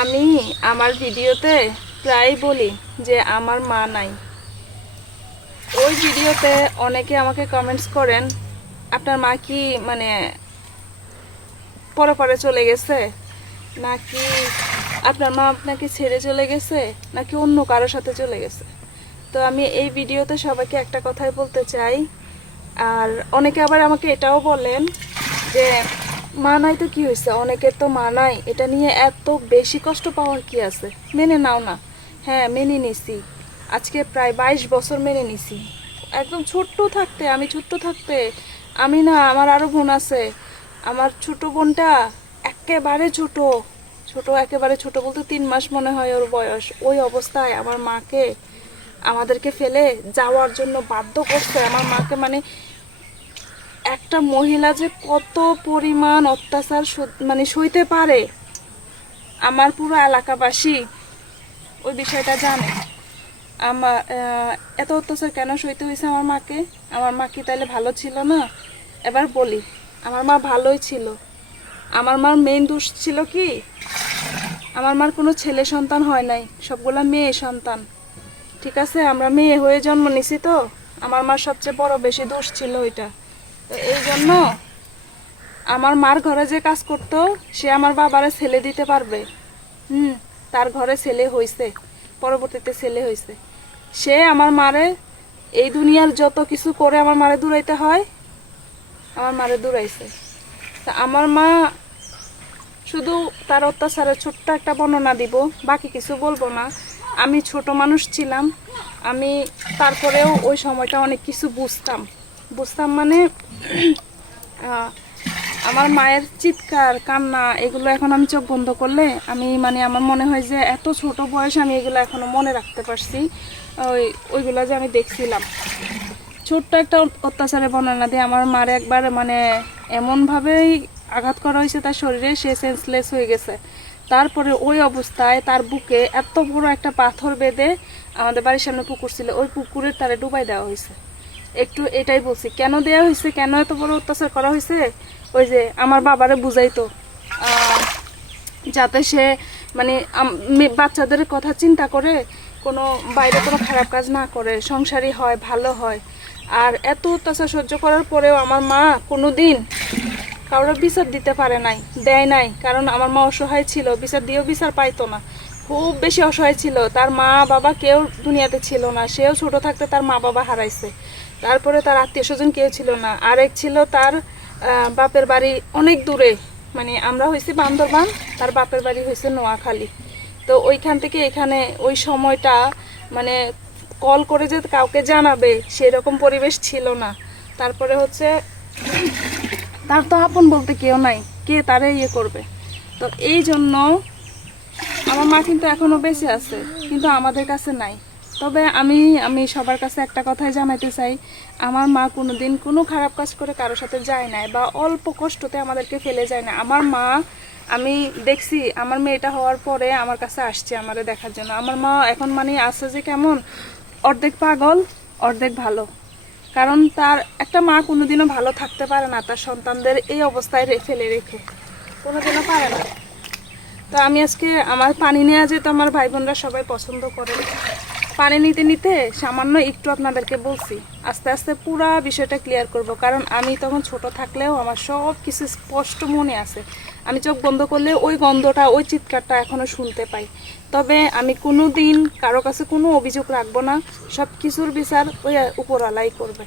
আমি আমার ভিডিওতে প্রায় বলি যে আমার মা নাই। ওই ভিডিওতে অনেকে আমাকে কমেন্টস করেন, আপনার মা কি মানে পরে চলে গেছে, নাকি আপনার মা আপনাকে ছেড়ে চলে গেছে, নাকি অন্য কারোর সাথে চলে গেছে। তো আমি এই ভিডিওতে সবাইকে একটা কথাই বলতে চাই। আর অনেকে আবার আমাকে এটাও বলেন যে মা নাই তো কি হয়েছে, অনেকের তো মা নাই, এটা নিয়ে এত বেশি কষ্ট পাওয়ার কি আছে, মেনে নাও না। হ্যাঁ, মেনে নিছি, আজকে প্রায় 22 বছর মেনে নিছি। একদম ছোট্ট থাকতে, আমি ছোট্ট থাকতে, আমি না, আমার আরও বোন আছে, আমার ছোট বোনটা একেবারে ছোট ছোট, একেবারে ছোট বলতে 3 মাস মনে হয় ওর বয়স। ওই অবস্থায় আমার মাকে, আমাদেরকে ফেলে যাওয়ার জন্য বাধ্য করছে। আমার মাকে মানে একটা মহিলা যে কত পরিমাণ অত্যাচার মানে সইতে পারে, আমার পুরো এলাকাবাসী ওই বিষয়টা জানে। আমার এত অত্যাচার কেন সইতে হয়েছে আমার মাকে? আমার মা কি তাহলে ভালো ছিল না? এবার বলি, আমার মা ভালোই ছিল। আমার মার মেইন দোষ ছিল কি, আমার মার কোনো ছেলে সন্তান হয় নাই, সবগুলা মেয়ে সন্তান। ঠিক আছে, আমরা মেয়ে হয়ে জন্ম নিছি, তো আমার মার সবচেয়ে বড় বেশি দোষ ছিল ওইটা। তো এই জন্য আমার মার ঘরে যে কাজ করতো, সে আমার বাবারে ছেলে দিতে পারবে। তার ঘরে ছেলে হইছে, পরবর্তীতে ছেলে হইছে। সে আমার মারে এই দুনিয়ার যত কিছু করে আমার মারে দূরাইতে হয়, আমার মারে দূরাইছে। তা আমার মা শুধু তার অত্যাচারের ছোট্ট একটা বর্ণনা দিব, বাকি কিছু বলবো না। আমি ছোট মানুষ ছিলাম, আমি তারপরেও ওই সময়টা অনেক কিছু বুঝতাম মানে আমার মায়ের চিৎকার কান্না এগুলো এখন আমি চোখ বন্ধ করলে আমি মানে আমার মনে হয় যে এত ছোট বয়সে আমি এগুলো এখনো মনে রাখতে পারছি। ওইগুলো যে আমি দেখছিলাম, ছোট্ট একটা অত্যাচারের বর্ণনা দিয়ে আমার মার একবার মানে এমনভাবেই আঘাত করা হয়েছে তার শরীরে, সে সেন্সলেস হয়ে গেছে। তারপরে ওই অবস্থায় তার বুকে এত বড় একটা পাথর বেঁধে, আমাদের বাড়ির সামনে পুকুর ছিল, ওই পুকুরের তারে ডুবাই দেওয়া হয়েছে। একটু এটাই বলছি, কেন দেওয়া হয়েছে, কেন এত বড় অত্যাচার করা হয়েছে, ওই যে আমার বাবারে বুঝাইতো, যাতে সে মানে বাচ্চাদের কথা চিন্তা করে কোনো বাইরে কোনো খারাপ কাজ না করে, সংসারী হয়, ভালো হয়। আর এত অত্যাচার সহ্য করার পরেও আমার মা কোনো দিন কারোর বিচার দিতে পারে নাই, দেয় নাই। কারণ আমার মা অসহায় ছিল, বিচার দিয়েও বিচার পাইতো না, খুব বেশি অসহায় ছিল। তার মা বাবা কেউ দুনিয়াতে ছিল না, সেও ছোট থাকতে তার মা বাবা হারাইছে। তারপরে তার আত্মীয় স্বজন কেউ ছিল না। আরেক ছিল তার বাপের বাড়ি অনেক দূরে, মানে আমরা হয়েছি বান্দরবান, তার বাপের বাড়ি হয়েছে নোয়াখালী। তো ওইখান থেকে এখানে ওই সময়টা মানে কল করে যে কাউকে জানাবে সেরকম পরিবেশ ছিল না। তারপরে হচ্ছে তার তো আপন বলতে কেউ নাই, কে তারে ইয়ে করবে। তো এই জন্য আমার মা কিন্তু এখনো বেঁচে আছে, কিন্তু আমাদের কাছে নাই। তবে আমি সবার কাছে একটা কথাই জানাইতে চাই, আমার মা কোনোদিন কোনো খারাপ কাজ করে কারোর সাথে যায় নাই, বা অল্প কষ্টতে আমাদেরকে ফেলে যায় না। আমার মা, আমি দেখছি আমার মেয়েটা হওয়ার পরে আমার কাছে আসছে আমারে দেখার জন্য। আমার মা এখন মানে আছে যে কেমন, অর্ধেক পাগল অর্ধেক ভালো। কারণ তার একটা মা কোনোদিনও ভালো থাকতে পারে না তার সন্তানদের এই অবস্থায় ফেলে রেখে, কোনোদিনও পারে না। তো আমি আজকে আমার পানি নেওয়া যেহেতু আমার ভাই বোনরা সবাই পছন্দ করে, পানি নিতে নিতে সামান্য একটু আপনাদেরকে বলছি, আস্তে আস্তে পুরা বিষয়টা ক্লিয়ার করব। কারণ আমি তখন ছোট থাকলেও আমার সব কিছু স্পষ্ট মনে আছে। আমি চোখ বন্ধ করলে ওই গন্ধটা, ওই চিৎকারটা এখনো শুনতে পাই। তবে আমি কোনো দিন কারো কাছে কোনো অভিযোগ রাখবো না, সব কিছুর বিচার ওই উপরওয়ালাই করবে।